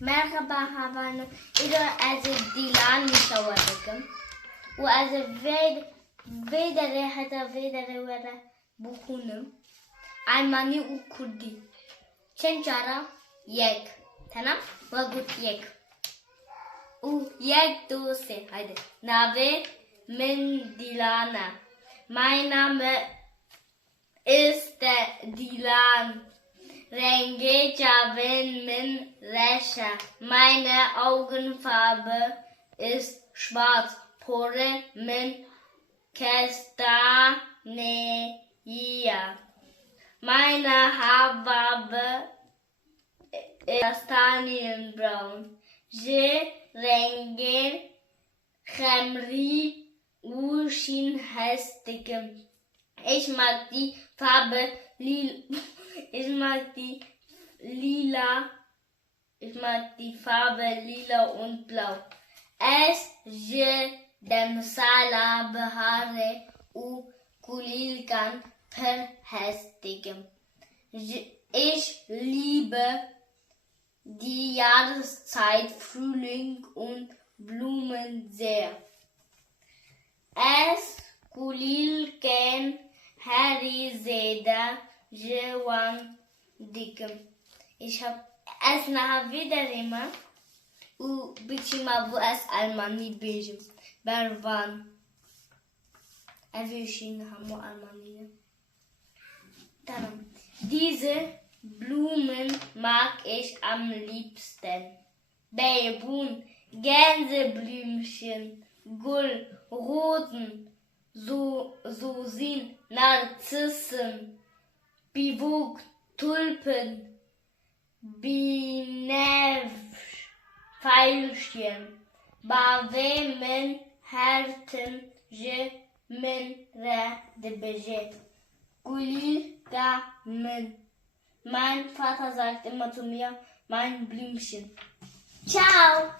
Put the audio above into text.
Merhaba Havana. İdo dilan müşavadadım. O vedere hatta vedere vere bukunum. Almani u kurdi. Çençara yek. Tamam? Vagut yek. U yek dose. Haydi. Nave min Dilana. Mein Name ist Dilan. Renge Javin min Resha. Meine Augenfarbe ist schwarz. Pore min Castanea. Meine Haarfarbe ist kastanienbraun. Je rengen Khemri Ushin hästigem. Ich mag die Farbe lila. Ich mag die Farbe lila und blau. Es je dem Sala behare u kulilkan verhästigem. Ich liebe die Jahreszeit Frühling und Blumen sehr. Es kulilken Harizeda Jewan Dikem. Ich hab es nachher wieder immer. U biçima bu es Almani bejim. Bervan. Evişin hamu Almani. Tamam. Diese Blumen mag ich am liebsten. Belbun, Gänseblümchen, Gull, Rosen, Susin, Narzissen, Bivouac, Tulpen, Binevsch, Veilchen, Bavemen, Herten, Je, Men, Re, de Beje, Gulil, Gamen. Mein Vater sagt immer zu mir, mein Blümchen. Ciao!